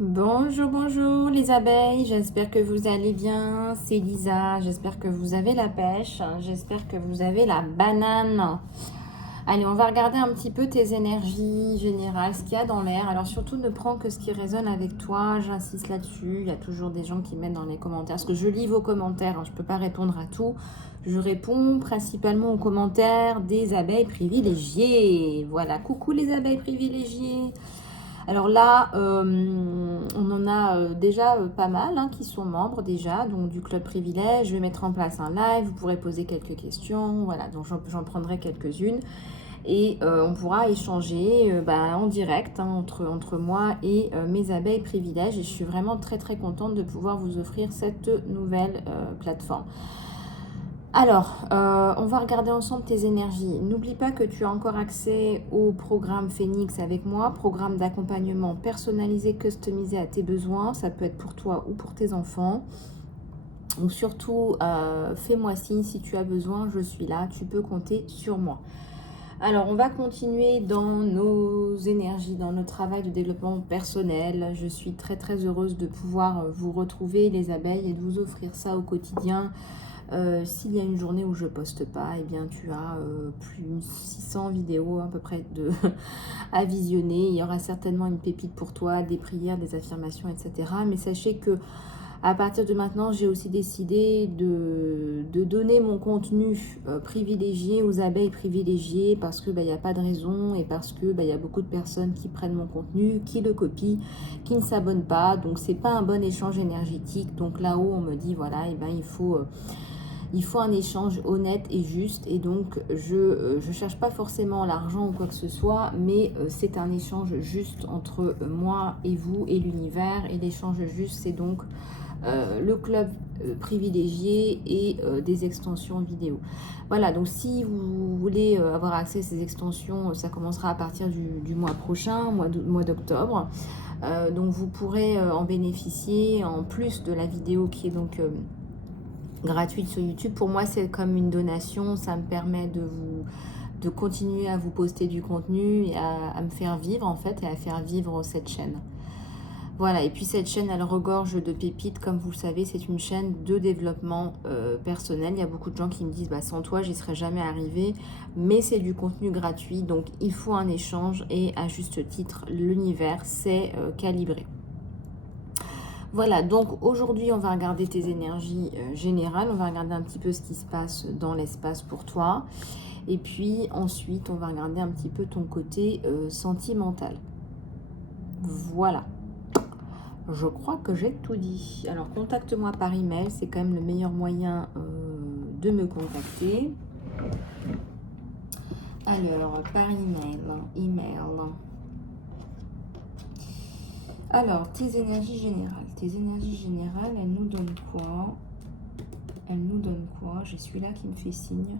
Bonjour, bonjour les abeilles, j'espère que vous allez bien, c'est Lisa, j'espère que vous avez la pêche, j'espère que vous avez la banane. Allez, on va regarder un petit peu tes énergies générales, ce qu'il y a dans l'air. Alors surtout ne prends que ce qui résonne avec toi, j'insiste là-dessus, il y a toujours des gens qui mettent dans les commentaires, parce que je lis vos commentaires, je ne peux pas répondre à tout. Je réponds principalement aux commentaires des abeilles privilégiées. Voilà, coucou les abeilles privilégiées. Alors là, on en a déjà pas mal qui sont membres déjà, donc du club privilège. Je vais mettre en place un live, vous pourrez poser quelques questions, voilà, donc j'en prendrai quelques-unes. Et on pourra échanger en direct entre moi et mes abeilles privilèges. Et je suis vraiment très très contente de pouvoir vous offrir cette nouvelle plateforme. Alors, on va regarder ensemble tes énergies. N'oublie pas que tu as encore accès au programme Phoenix avec moi, programme d'accompagnement personnalisé, customisé à tes besoins. Ça peut être pour toi ou pour tes enfants. Donc surtout, fais-moi signe si tu as besoin, je suis là, tu peux compter sur moi. Alors, on va continuer dans nos énergies, dans notre travail de développement personnel. Je suis très très heureuse de pouvoir vous retrouver les abeilles et de vous offrir ça au quotidien. S'il y a une journée où je poste pas, eh bien tu as plus de 600 vidéos à peu près à visionner. Il y aura certainement une pépite pour toi, des prières, des affirmations, etc. Mais sachez que à partir de maintenant, j'ai aussi décidé de donner mon contenu privilégié aux abeilles privilégiées parce que il n'y a pas de raison et parce que il y a beaucoup de personnes qui prennent mon contenu, qui le copient, qui ne s'abonnent pas. Donc c'est pas un bon échange énergétique. Donc là-haut, on me dit voilà, il faut un échange honnête et juste. Et donc je ne cherche pas forcément l'argent ou quoi que ce soit, mais c'est un échange juste entre moi et vous et l'univers. Et l'échange juste, c'est donc le club privilégié et des extensions vidéo. Voilà, donc si vous voulez avoir accès à ces extensions, ça commencera à partir du mois prochain, mois d'octobre. Donc vous pourrez en bénéficier en plus de la vidéo qui est donc gratuite sur YouTube. Pour moi, c'est comme une donation, ça me permet de continuer à vous poster du contenu et à me faire vivre en fait et à faire vivre cette chaîne. Voilà, et puis cette chaîne, elle regorge de pépites. Comme vous le savez, c'est une chaîne de développement personnel. Il y a beaucoup de gens qui me disent, sans toi, j'y serais jamais arrivé. Mais c'est du contenu gratuit, donc il faut un échange. Et à juste titre, l'univers s'est calibré. Voilà, donc aujourd'hui, on va regarder tes énergies générales. On va regarder un petit peu ce qui se passe dans l'espace pour toi. Et puis ensuite, on va regarder un petit peu ton côté sentimental. Voilà. Je crois que j'ai tout dit. Alors, contacte-moi par email. C'est quand même le meilleur moyen de me contacter. Alors, par email. Alors, tes énergies générales. Tes énergies générales, elles nous donnent quoi? Elles nous donnent quoi? J'ai celui-là qui me fait signe.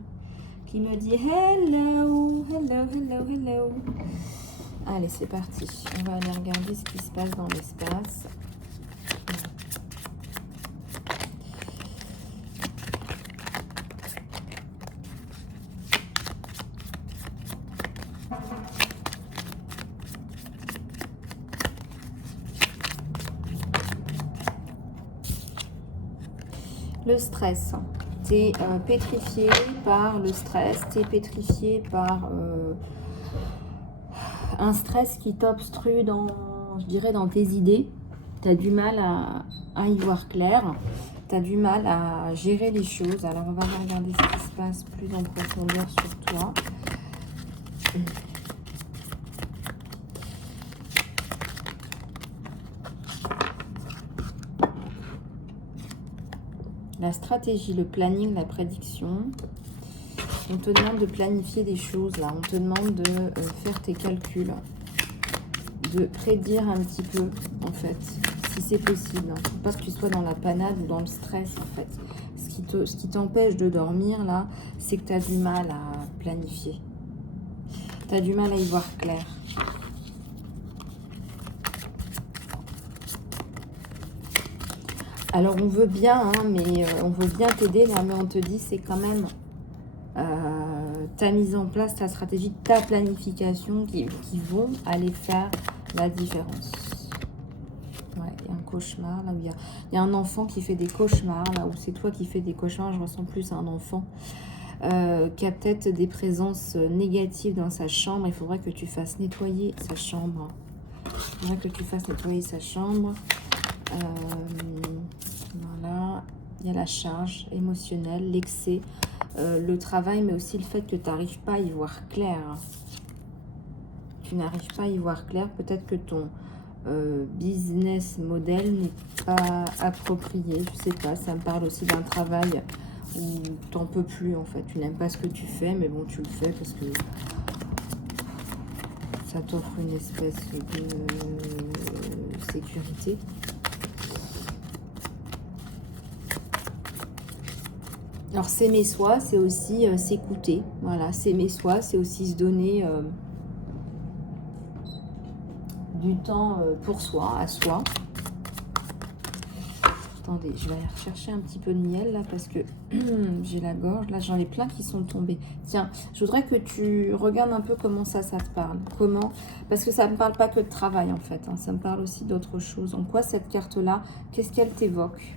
Qui me dit hello, hello, hello, hello. Allez, c'est parti. On va aller regarder ce qui se passe dans l'espace. Le stress. Tu es pétrifié par le stress, tu es pétrifié par un stress qui t'obstrue dans tes idées. Tu as du mal à y voir clair, tu as du mal à gérer les choses. Alors on va regarder ce qui se passe plus en profondeur sur toi. La stratégie, le planning, la prédiction. On te demande de planifier des choses là. On te demande de faire tes calculs. De prédire un petit peu en fait. Si c'est possible. Il ne faut pas que tu sois dans la panade ou dans le stress en fait. Ce qui t'empêche de dormir là, c'est que tu as du mal à planifier. Tu as du mal à y voir clair. Alors on veut bien, mais on veut bien t'aider là, mais on te dit c'est quand même ta mise en place, ta stratégie, ta planification qui vont aller faire la différence. Ouais, il y a un cauchemar, là où il y a un enfant qui fait des cauchemars, là où c'est toi qui fais des cauchemars, je ressens plus un enfant qui a peut-être des présences négatives dans sa chambre. Il faudrait que tu fasses nettoyer sa chambre. Il faudrait que tu fasses nettoyer sa chambre. Voilà, il y a la charge émotionnelle, l'excès, le travail, mais aussi le fait que tu n'arrives pas à y voir clair. Tu n'arrives pas à y voir clair. Peut-être que ton business model n'est pas approprié. Je sais pas, ça me parle aussi d'un travail où tu n'en peux plus en fait. Tu n'aimes pas ce que tu fais, mais bon, tu le fais parce que ça t'offre une espèce de sécurité. Alors, s'aimer soi, c'est aussi s'écouter. Voilà, s'aimer soi, c'est aussi se donner du temps pour soi, à soi. Attendez, je vais aller rechercher un petit peu de miel là parce que j'ai la gorge. Là, j'en ai plein qui sont tombés. Tiens, je voudrais que tu regardes un peu comment ça te parle. Comment? Parce que ça ne me parle pas que de travail en fait. Hein, ça me parle aussi d'autre chose. En quoi cette carte-là, qu'est-ce qu'elle t'évoque?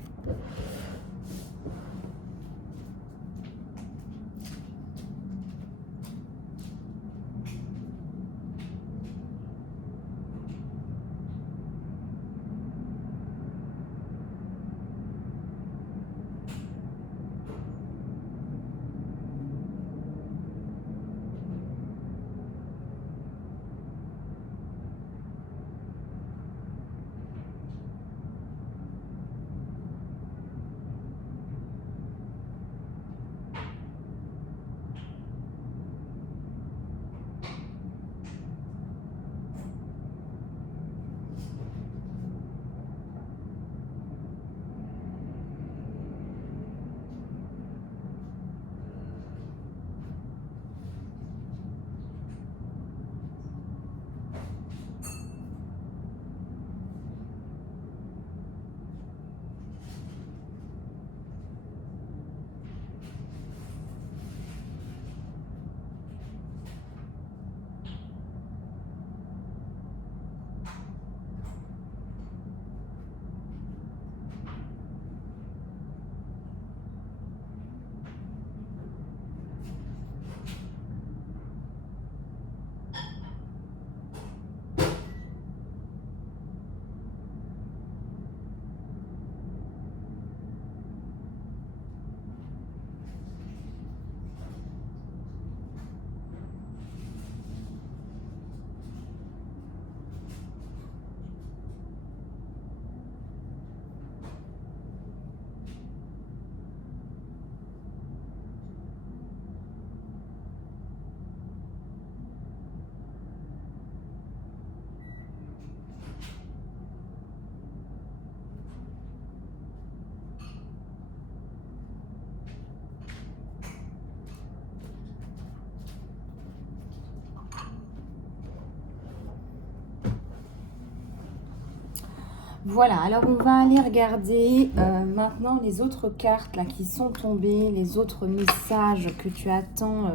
Voilà, alors on va aller regarder maintenant les autres cartes là qui sont tombées, les autres messages que tu attends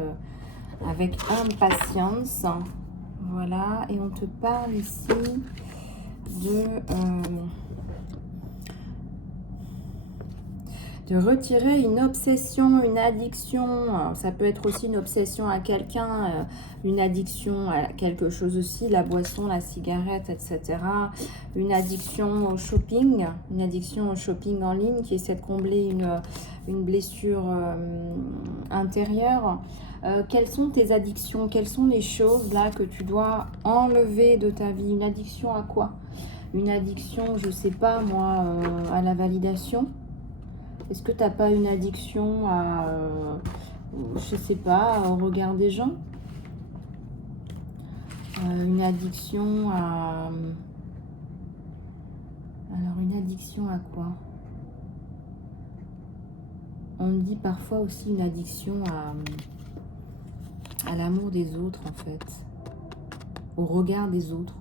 avec impatience. Voilà, et on te parle ici de retirer une obsession, une addiction. Alors, ça peut être aussi une obsession à quelqu'un, une addiction à quelque chose aussi, la boisson, la cigarette, etc. Une addiction au shopping en ligne qui essaie de combler une blessure intérieure. Quelles sont tes addictions? Quelles sont les choses là que tu dois enlever de ta vie? Une addiction à quoi? Une addiction, je sais pas moi, à la validation? Est-ce que tu n'as pas une addiction à, je sais pas, au regard des gens? Une addiction à... Alors, une addiction à quoi? On me dit parfois aussi une addiction à l'amour des autres, en fait. Au regard des autres.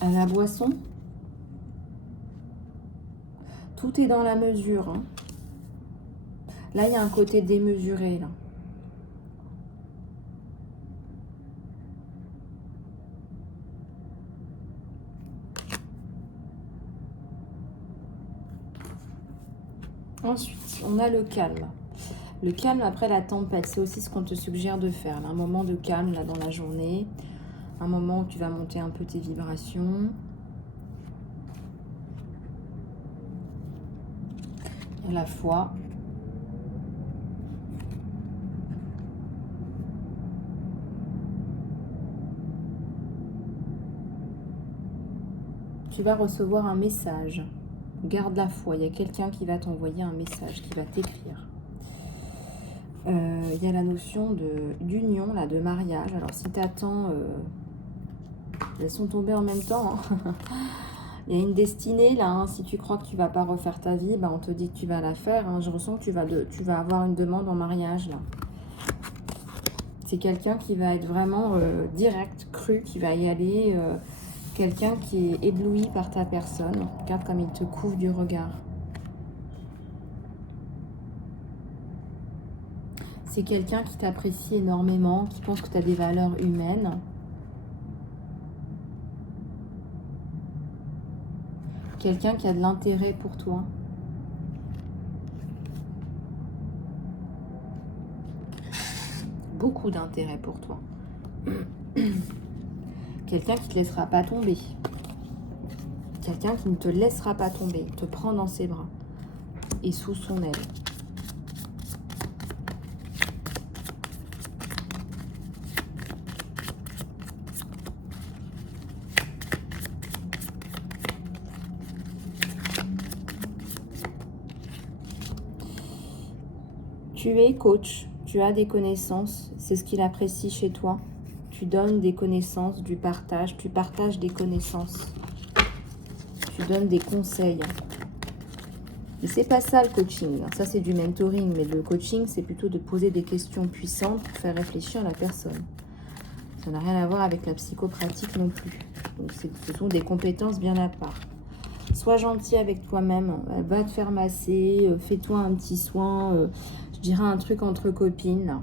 À la boisson. Tout est dans la mesure. Hein. Là, il y a un côté démesuré. Là. Ensuite, on a le calme. Le calme après la tempête, c'est aussi ce qu'on te suggère de faire. Là, un moment de calme là dans la journée. Un moment où tu vas monter un peu tes vibrations. À la fois. Tu vas recevoir un message. Garde la foi. Il y a quelqu'un qui va t'envoyer un message, qui va t'écrire. Il y a la notion d'union, là, de mariage. Alors, si tu attends... elles sont tombées en même temps. Hein. Il y a une destinée, là. Hein. Si tu crois que tu vas pas refaire ta vie, bah, on te dit que tu vas la faire. Hein. Je ressens que tu vas avoir une demande en mariage, là. C'est quelqu'un qui va être vraiment direct, cru, qui va y aller... quelqu'un qui est ébloui par ta personne. Regarde comme il te couvre du regard. C'est quelqu'un qui t'apprécie énormément, qui pense que tu as des valeurs humaines. Quelqu'un qui a de l'intérêt pour toi. Beaucoup d'intérêt pour toi. Quelqu'un qui ne te laissera pas tomber. Quelqu'un qui ne te laissera pas tomber. Te prend dans ses bras et sous son aile. Tu es coach, tu as des connaissances, c'est ce qu'il apprécie chez toi. Tu donnes des connaissances, du partage, tu partages des connaissances. Tu donnes des conseils. Mais c'est pas ça le coaching, ça c'est du mentoring, mais le coaching c'est plutôt de poser des questions puissantes pour faire réfléchir la personne. Ça n'a rien à voir avec la psychopratique non plus. Donc ce sont des compétences bien à part. Sois gentil avec toi-même, va te faire masser, fais-toi un petit soin, je dirais un truc entre copines.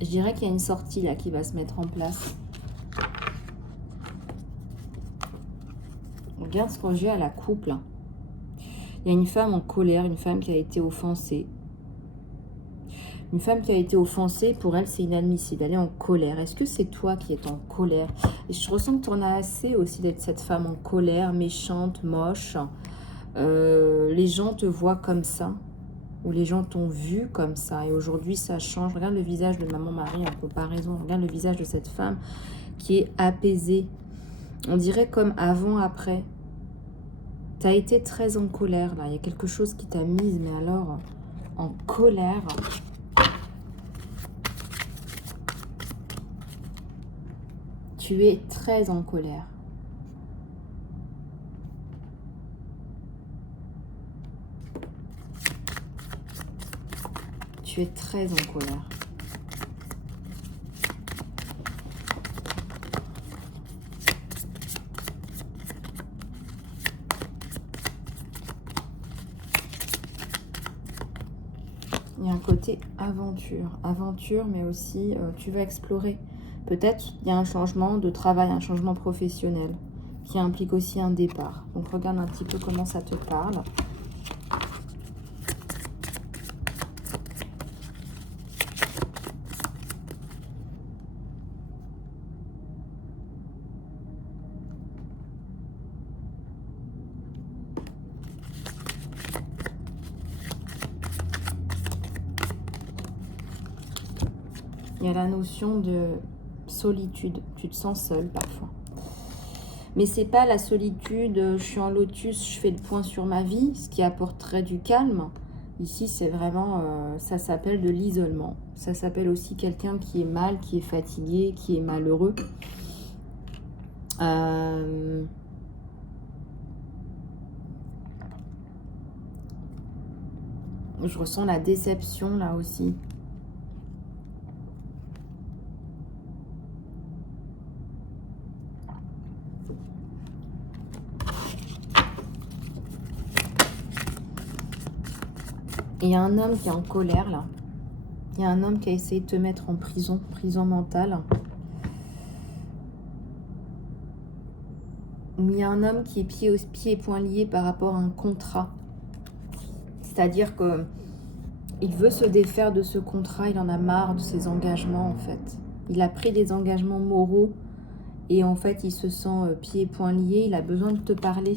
Je dirais qu'il y a une sortie là qui va se mettre en place. Regarde ce qu'on joue à la couple. Il y a une femme en colère, une femme qui a été offensée. Une femme qui a été offensée, pour elle, c'est inadmissible. Elle est en colère. Est-ce que c'est toi qui es en colère? Et je ressens que tu en as assez aussi d'être cette femme en colère, méchante, moche. Les gens te voient comme ça. Ou les gens t'ont vu comme ça. Et aujourd'hui, ça change. Regarde le visage de Maman Marie en comparaison. Regarde le visage de cette femme qui est apaisée. On dirait comme avant-après. Tu as été très en colère, là. Il y a quelque chose qui t'a mise, mais alors, en colère. Tu es très en colère. Tu es très en colère. Il y a un côté aventure. Aventure, mais aussi tu vas explorer. Peut-être il y a un changement de travail, un changement professionnel qui implique aussi un départ. Donc regarde un petit peu comment ça te parle. Il y a la notion de solitude. Tu te sens seul parfois. Mais c'est pas la solitude, je suis en lotus, je fais le point sur ma vie, ce qui apporterait du calme. Ici, c'est vraiment, ça s'appelle de l'isolement. Ça s'appelle aussi quelqu'un qui est mal, qui est fatigué, qui est malheureux. Je ressens la déception là aussi. Et il y a un homme qui est en colère, là. Il y a un homme qui a essayé de te mettre en prison, prison mentale. Il y a un homme qui est pieds et poings liés par rapport à un contrat. C'est-à-dire que il veut se défaire de ce contrat, il en a marre de ses engagements en fait. Il a pris des engagements moraux et en fait il se sent pieds et poings liés, il a besoin de te parler.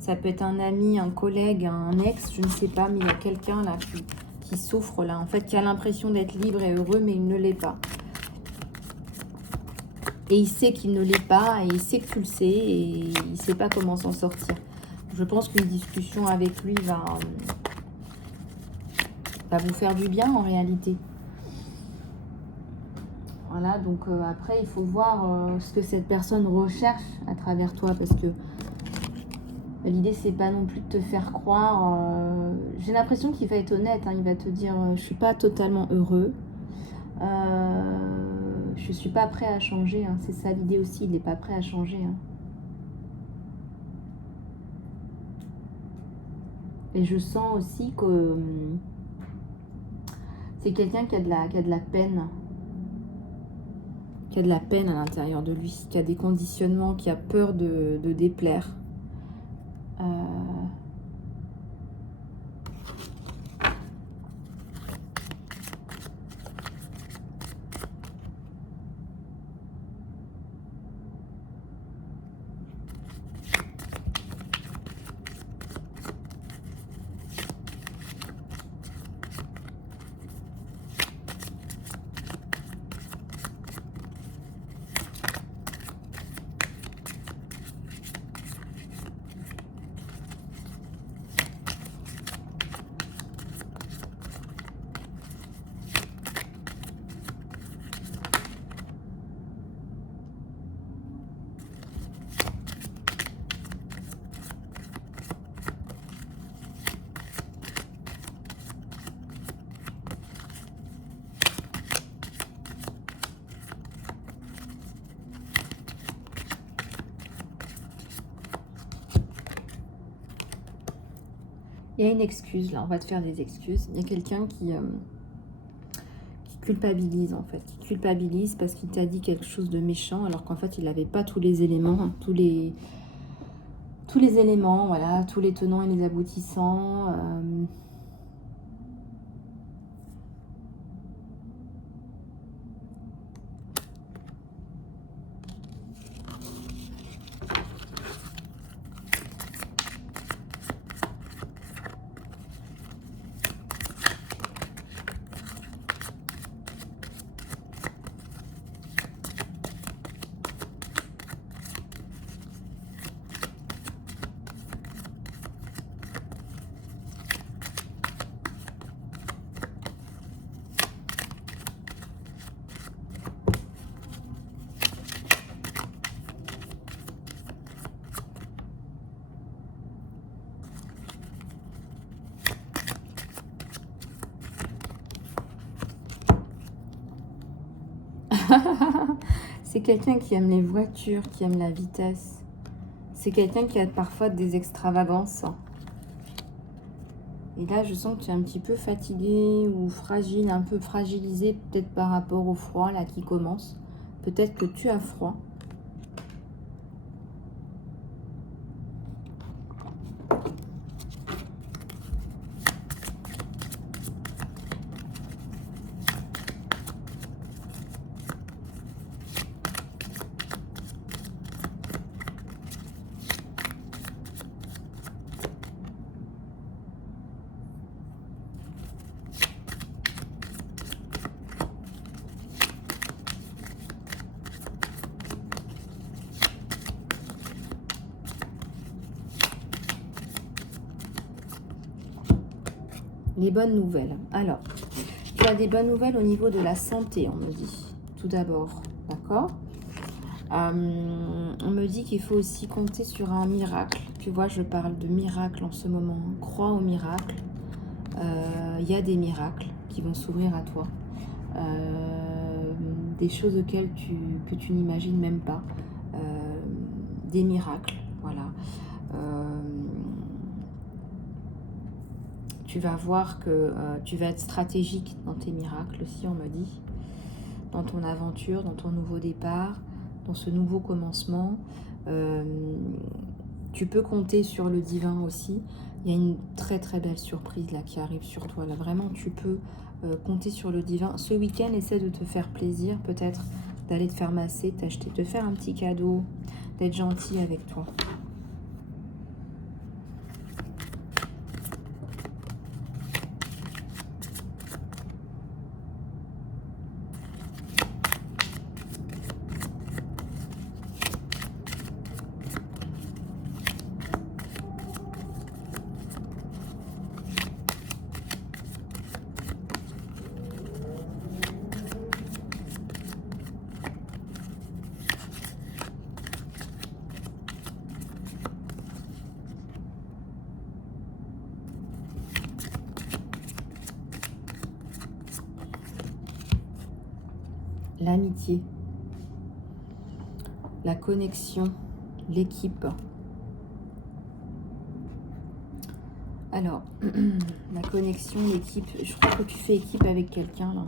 Ça peut être un ami, un collègue, un ex, je ne sais pas, mais il y a quelqu'un là qui souffre là, en fait qui a l'impression d'être libre et heureux mais il ne l'est pas. Et il sait qu'il ne l'est pas, et il sait que tu le sais, et il ne sait pas comment s'en sortir. Je pense qu'une discussion avec lui va vous faire du bien en réalité. Voilà, donc après, il faut voir ce que cette personne recherche à travers toi, parce que l'idée, c'est pas non plus de te faire croire. J'ai l'impression qu'il va être honnête, hein, il va te dire je suis pas totalement heureux. Je suis pas prêt à changer, hein. C'est ça l'idée aussi, il n'est pas prêt à changer. Hein. Et je sens aussi que c'est quelqu'un qui a de la peine. Qui a de la peine à l'intérieur de lui, qui a des conditionnements, qui a peur de déplaire. Il y a une excuse, là, on va te faire des excuses. Il y a quelqu'un qui culpabilise, en fait. Qui culpabilise parce qu'il t'a dit quelque chose de méchant, alors qu'en fait, il n'avait pas tous les éléments, hein, tous les éléments, voilà, tous les tenants et les aboutissants. C'est quelqu'un qui aime les voitures, qui aime la vitesse. C'est quelqu'un qui a parfois des extravagances. Et là, je sens que tu es un petit peu fatigué ou fragile, un peu fragilisé peut-être par rapport au froid là qui commence. Peut-être que tu as froid. Les bonnes nouvelles. Alors, tu as des bonnes nouvelles au niveau de la santé, on me dit. Tout d'abord, d'accord. On me dit qu'il faut aussi compter sur un miracle. Tu vois, je parle de miracle en ce moment. Crois au miracle. Il y a des miracles qui vont s'ouvrir à toi. Des choses auxquelles que tu n'imagines même pas. Des miracles, voilà. Tu vas voir que tu vas être stratégique dans tes miracles aussi, on me dit. Dans ton aventure, dans ton nouveau départ, dans ce nouveau commencement. Tu peux compter sur le divin aussi. Il y a une très très belle surprise là qui arrive sur toi. Là, vraiment, tu peux compter sur le divin. Ce week-end, essaie de te faire plaisir, peut-être d'aller te faire masser, t'acheter, te faire un petit cadeau, d'être gentil avec toi. L'amitié, la connexion, l'équipe. Alors, la connexion, l'équipe, je crois que tu fais équipe avec quelqu'un là.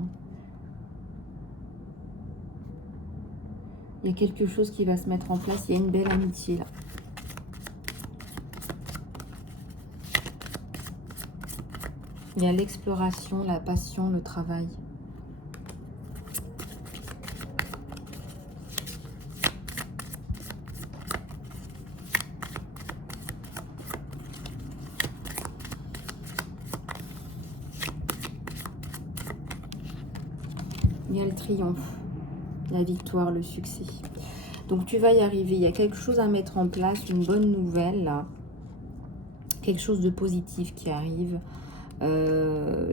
Il y a quelque chose qui va se mettre en place, il y a une belle amitié là. Il y a l'exploration, la passion, le travail. Il y a le triomphe, la victoire, le succès. Donc tu vas y arriver. Il y a quelque chose à mettre en place, une bonne nouvelle là. Quelque chose de positif qui arrive.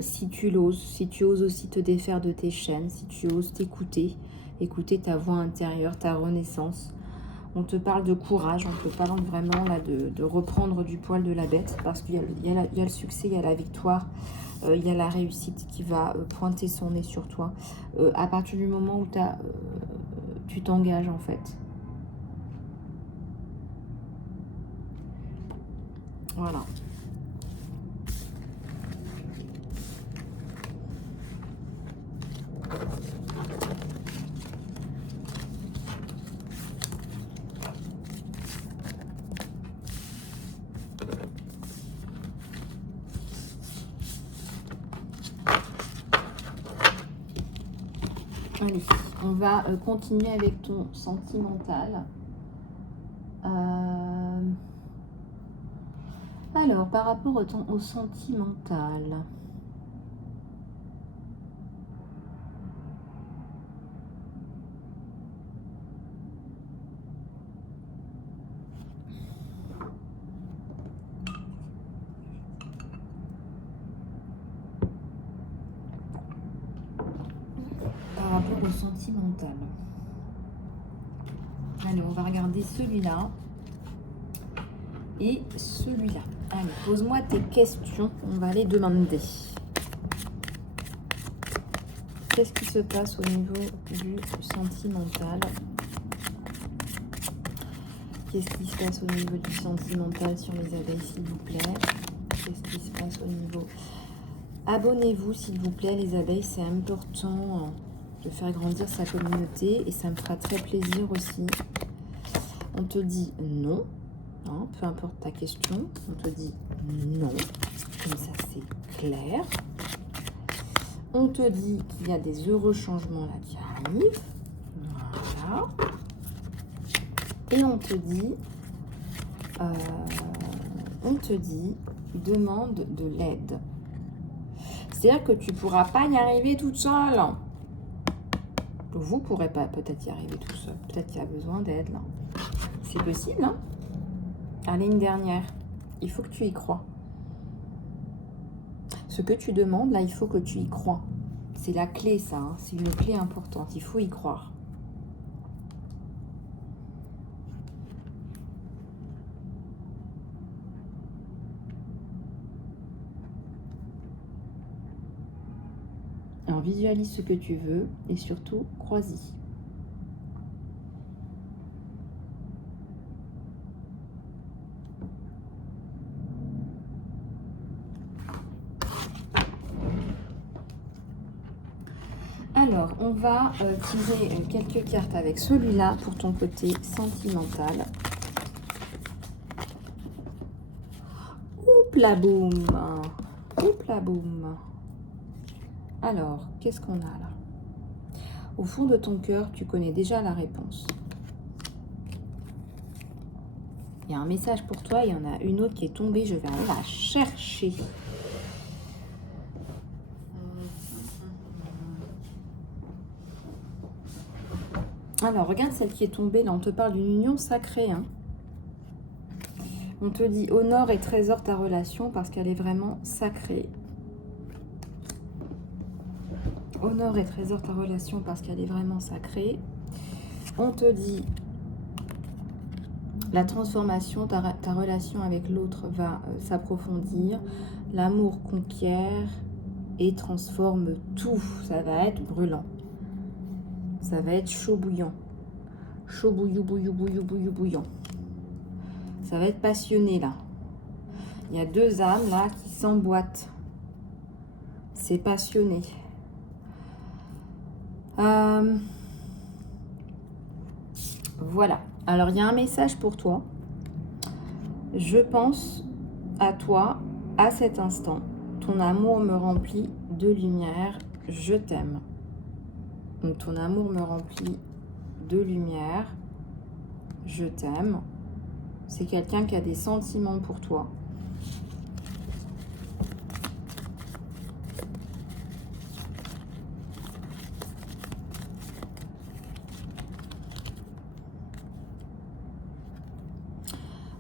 Si tu l'oses, si tu oses aussi te défaire de tes chaînes, si tu oses t'écouter, écouter ta voix intérieure, ta renaissance. On te parle de courage, on te parle vraiment là de reprendre du poil de la bête, parce qu'il y a le succès, il y a la victoire, il y a la réussite qui va pointer son nez sur toi. À partir du moment où tu t'engages en fait. Voilà. Allez, on va continuer avec ton sentimental. Alors, par rapport au sentimental, allez, on va regarder celui-là et celui-là. Allez, pose-moi tes questions, on va les demander. Qu'est-ce qui se passe au niveau du sentimental? Qu'est-ce qui se passe au niveau du sentimental sur les abeilles, s'il vous plaît? Qu'est-ce qui se passe au niveau... Abonnez-vous, s'il vous plaît, les abeilles, c'est important de faire grandir sa communauté et ça me fera très plaisir aussi. On te dit non, hein, peu importe ta question, on te dit non, comme ça c'est clair. On te dit qu'il y a des heureux changements là qui arrivent, voilà. Et on te dit, demande de l'aide. C'est-à-dire que tu ne pourras pas y arriver toute seule. Vous ne pourrez pas peut-être y arriver tout seul. Peut-être qu'il y a besoin d'aide là. C'est possible, hein? Allez, une dernière. Il faut que tu y crois. Ce que tu demandes, là, il faut que tu y crois. C'est la clé, ça. Hein? C'est une clé importante. Il faut y croire. Alors, visualise ce que tu veux et surtout, crois-y. Alors, on va tirer quelques cartes avec celui-là pour ton côté sentimental. Oups la boum. Oup la boum. Alors, qu'est-ce qu'on a là? Au fond de ton cœur, tu connais déjà la réponse. Il y a un message pour toi, il y en a une autre qui est tombée, je vais aller la chercher. Alors, regarde celle qui est tombée, là, on te parle d'une union sacrée. Hein. On te dit, honore et trésor ta relation parce qu'elle est vraiment sacrée. Honore et trésor ta relation parce qu'elle est vraiment sacrée. On te dit, la transformation, ta relation avec l'autre va s'approfondir. L'amour conquiert et transforme tout. Ça va être brûlant. Ça va être chaud bouillant. Chaud bouillou, bouillou, bouillou, bouillou, bouillant. Ça va être passionné là. Il y a deux âmes là qui s'emboîtent. C'est passionné. Voilà. Alors, il y a un message pour toi. Je pense à toi à cet instant. Ton amour me remplit de lumière. Je t'aime. Donc, ton amour me remplit de lumière. Je t'aime. C'est quelqu'un qui a des sentiments pour toi.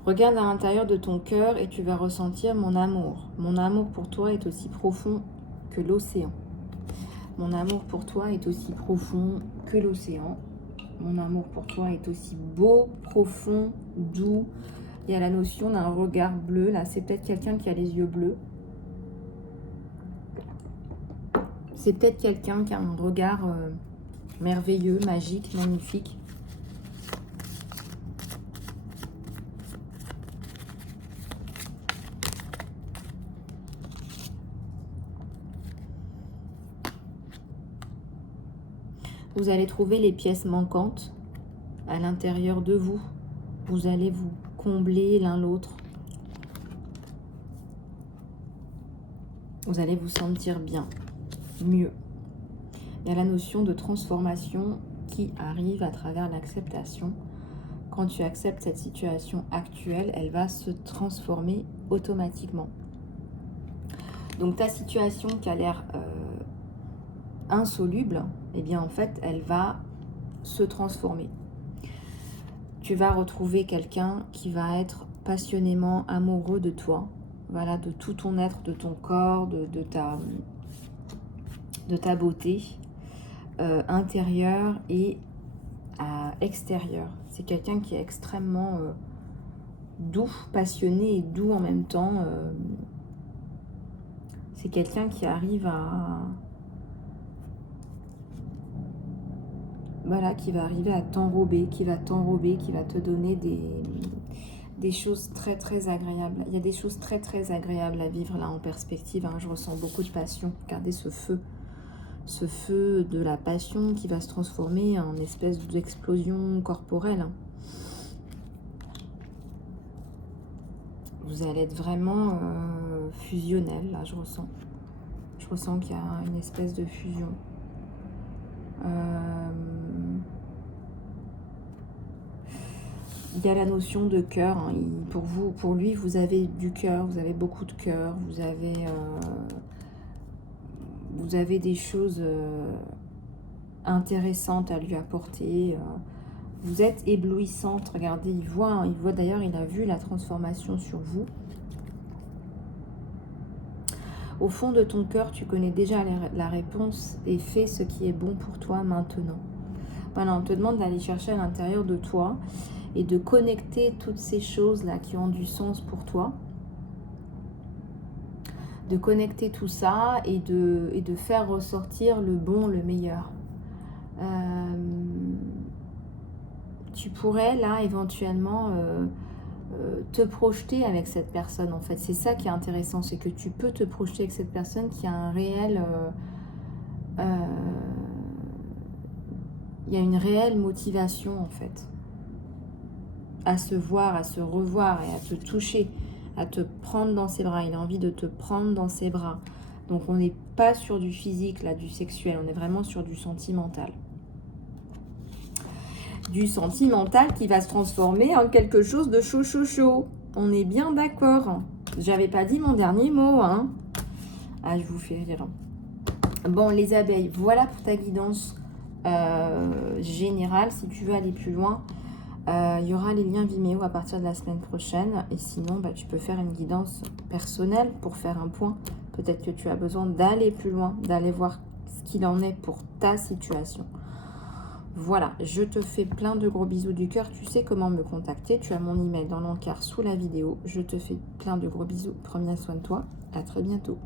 Regarde à l'intérieur de ton cœur et tu vas ressentir mon amour. Mon amour pour toi est aussi profond que l'océan. Mon amour pour toi est aussi profond que l'océan. Mon amour pour toi est aussi beau, profond, doux. Il y a la notion d'un regard bleu. Là, c'est peut-être quelqu'un qui a les yeux bleus. C'est peut-être quelqu'un qui a un regard merveilleux, magique, magnifique. Vous allez trouver les pièces manquantes à l'intérieur de vous. Vous allez vous combler l'un l'autre. Vous allez vous sentir bien, mieux. Il y a la notion de transformation qui arrive à travers l'acceptation. Quand tu acceptes cette situation actuelle, elle va se transformer automatiquement. Donc ta situation qui a l'air insoluble, eh bien en fait, elle va se transformer. Tu vas retrouver quelqu'un qui va être passionnément amoureux de toi, voilà, de tout ton être, de ton corps, de ta beauté intérieure et extérieure. C'est quelqu'un qui est extrêmement doux, passionné et doux en même temps. C'est quelqu'un qui arrive à... Voilà, qui va arriver à t'enrober, qui va te donner des choses très très agréables. Il y a des choses très très agréables à vivre là en perspective. Hein. Je ressens beaucoup de passion. Regardez ce feu de la passion qui va se transformer en espèce d'explosion corporelle. Hein. Vous allez être vraiment fusionnel, là, je ressens. Je ressens qu'il y a une espèce de fusion. Il y a la notion de cœur. Hein. Pour lui, vous avez du cœur, vous avez beaucoup de cœur, vous avez des choses intéressantes à lui apporter. Vous êtes éblouissante. Regardez, il voit d'ailleurs, il a vu la transformation sur vous. Au fond de ton cœur, tu connais déjà la réponse et fais ce qui est bon pour toi maintenant. Voilà, on te demande d'aller chercher à l'intérieur de toi et de connecter toutes ces choses-là qui ont du sens pour toi. De connecter tout ça et de faire ressortir le bon, le meilleur. Tu pourrais là éventuellement te projeter avec cette personne en fait. C'est ça qui est intéressant, c'est que tu peux te projeter avec cette personne qui a un réel... il y a une réelle motivation en fait à se voir, à se revoir et à te toucher à te prendre dans ses bras. Il a envie de te prendre dans ses bras. Donc, on n'est pas sur du physique, là, du sexuel. On est vraiment sur du sentimental. Du sentimental qui va se transformer en quelque chose de chaud, chaud, chaud. On est bien d'accord. J'avais pas dit mon dernier mot, hein. Ah, je vous fais rire. Bon, les abeilles, voilà pour ta guidance générale. Si tu veux aller plus loin, il y aura les liens Vimeo à partir de la semaine prochaine. Et sinon, tu peux faire une guidance personnelle pour faire un point. Peut-être que tu as besoin d'aller plus loin, d'aller voir ce qu'il en est pour ta situation. Voilà, je te fais plein de gros bisous du cœur. Tu sais comment me contacter. Tu as mon email dans l'encart sous la vidéo. Je te fais plein de gros bisous. Prends bien soin de toi. À très bientôt.